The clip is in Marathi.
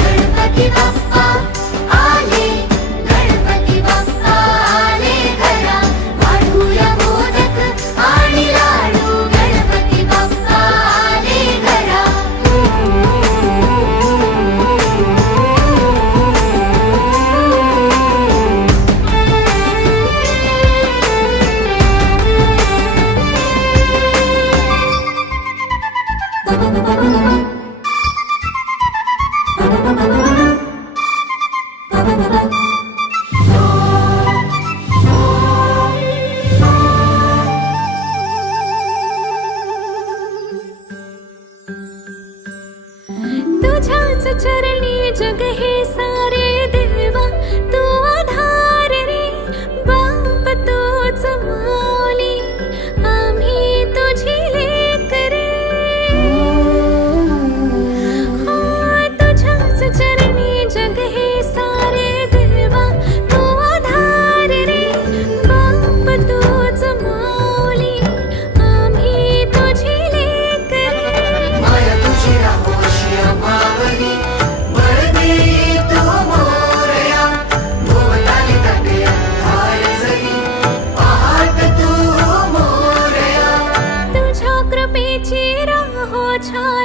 गणपती बाप्पा आले, गणपती बाप्पा आले घरा, वाढूया मोदक आणि लाडू, गणपती बाप्पा आले घरा. तुझ्याच चरणी जग हे सारे देवा, तू आधार रे बाप तूच माऊली, आम्ही तुझी लेक रे. हो तुझ्याच चरणी जग हे सारे देवा, तू आधार रे बाप तूच माऊली, आम्ही तुझी लेक रे. माया तुझी राहोशी अंबावरी, बळ देई तू मोरया, भोवताली तटे अंधार जरी, पाहत तू मोरया. तुझ्या कृपेची राहो छाया,